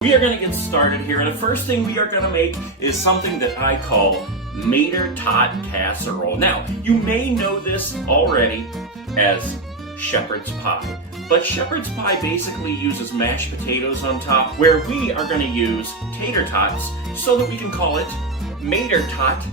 We are going to get started here, and the first thing we are going to make is something that I call Tater Tot Casserole. Now, you may know this already as shepherd's pie, but shepherd's pie basically uses mashed potatoes on top, where we are going to use tater tots so that we can call it Tater Tot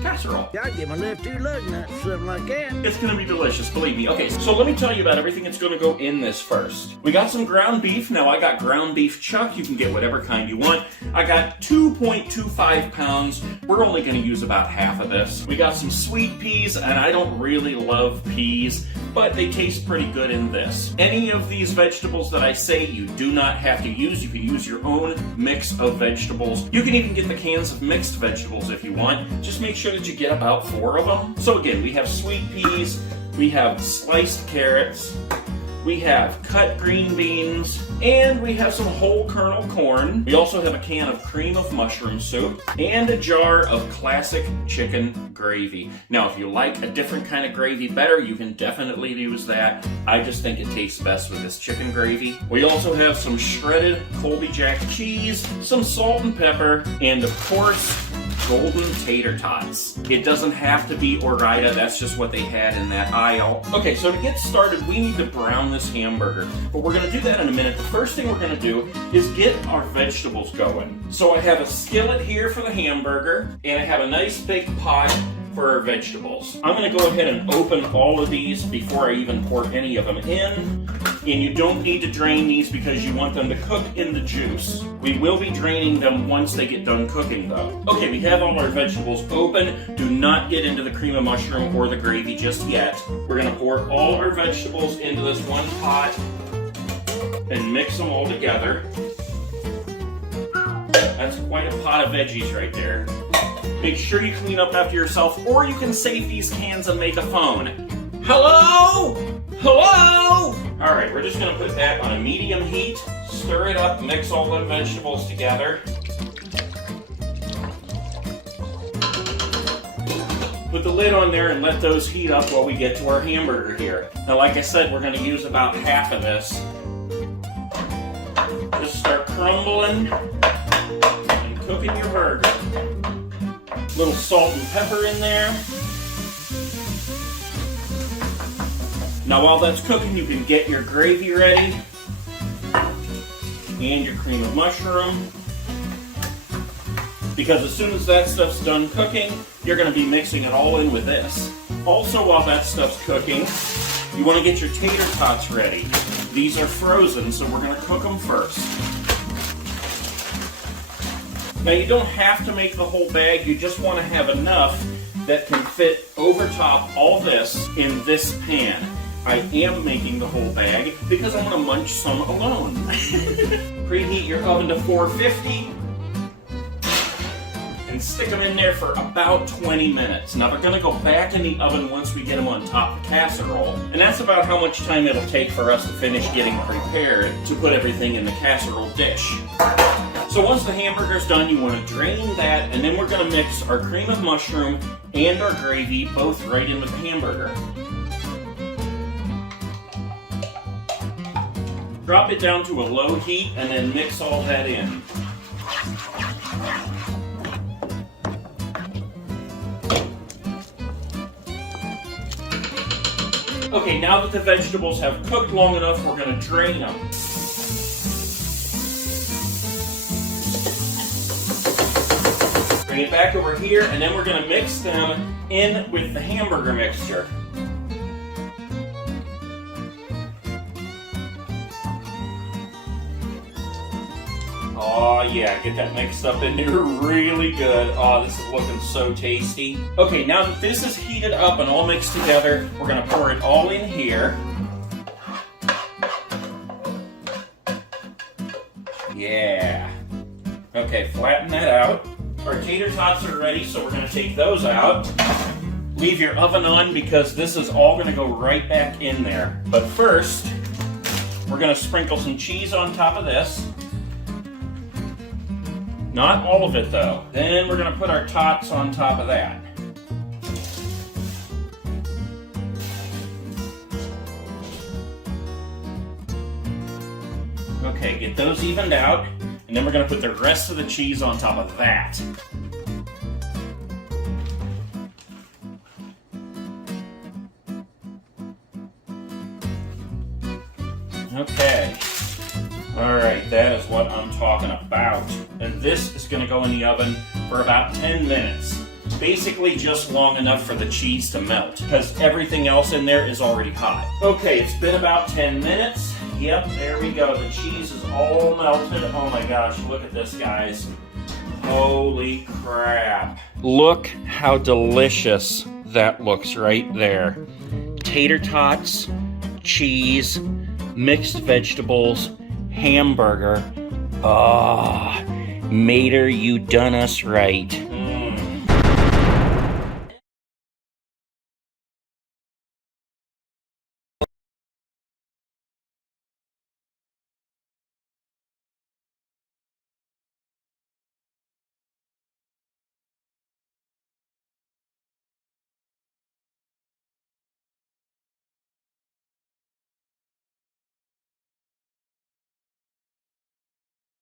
Casserole. Yeah, I'd give my left ear lug nuts, something like that. It's gonna be delicious, believe me. Okay, so let me tell you about everything that's gonna go in this first. We got some ground beef. Now I got ground beef chuck. You can get whatever kind you want. I got 2.25 pounds. We're only gonna use about half of this. We got some sweet peas, and I don't really love peas, but they taste pretty good in this. Any of these vegetables that I say you do not have to use. You can use your own mix of vegetables. You can even get the cans of mixed vegetables if you want. Just make sure that you get about 4 of them. So again, we have sweet peas, we have sliced carrots, we have cut green beans, and we have some whole kernel corn. We also have a can of cream of mushroom soup and a jar of classic chicken gravy. Now, if you like a different kind of gravy better, you can definitely use that. I just think it tastes best with this chicken gravy. We also have some shredded Colby Jack cheese, some salt and pepper, and of course, golden tater tots. It doesn't have to be Ore-Ida, that's just what they had in that aisle. Okay, so to get started, we need to brown this hamburger, but we're gonna do that in a minute. The first thing we're gonna do is get our vegetables going. So I have a skillet here for the hamburger, and I have a nice big pot for our vegetables. I'm gonna go ahead and open all of these before I even pour any of them in. And you don't need to drain these because you want them to cook in the juice. We will be draining them once they get done cooking though. Okay, we have all our vegetables open. Do not get into the cream of mushroom or the gravy just yet. We're gonna pour all our vegetables into this one pot and mix them all together. That's quite a pot of veggies right there. Make sure you clean up after yourself, or you can save these cans and make a phone. Hello? Hello? All right, we're just gonna put that on a medium heat, stir it up, mix all the vegetables together. Put the lid on there and let those heat up while we get to our hamburger here. Now, like I said, we're gonna use about half of this. Just start crumbling and cooking your burger. Little salt and pepper in there. Now while that's cooking, you can get your gravy ready and your cream of mushroom, because as soon as that stuff's done cooking, you're going to be mixing it all in with this. Also, while that stuff's cooking, you want to get your tater tots ready. These are frozen, so we're going to cook them first. Now you don't have to make the whole bag, you just want to have enough that can fit over top all this in this pan. I am making the whole bag because I want to munch some alone. Preheat your oven to 450 and stick them in there for about 20 minutes. Now they're going to go back in the oven once we get them on top of the casserole, and that's about how much time it'll take for us to finish getting prepared to put everything in the casserole dish. So once the hamburger's done, you want to drain that, and then we're going to mix our cream of mushroom and our gravy both right in with the hamburger. Drop it down to a low heat and then mix all that in. Okay, now that the vegetables have cooked long enough, we're going to drain them. Bring it back over here, and then we're going to mix them in with the hamburger mixture. Oh yeah, get that mixed up in there really good. Oh, this is looking so tasty. Okay, now that this is heated up and all mixed together, we're gonna pour it all in here. Yeah. Okay, flatten that out. Our tater tots are ready, so we're gonna take those out. Leave your oven on because this is all gonna go right back in there. But first, we're gonna sprinkle some cheese on top of this. Not all of it though. Then we're gonna put our tots on top of that. Okay, get those evened out. And then we're gonna put the rest of the cheese on top of that. Okay. Alright, that is what I'm talking about. And this is gonna go in the oven for about 10 minutes. Basically just long enough for the cheese to melt, because everything else in there is already hot. Okay, it's been about 10 minutes. Yep, there we go. The cheese is all melted. Oh my gosh, look at this, guys. Holy crap. Look how delicious that looks right there. Tater tots, cheese, mixed vegetables, hamburger. Ah, Mater, you done us right.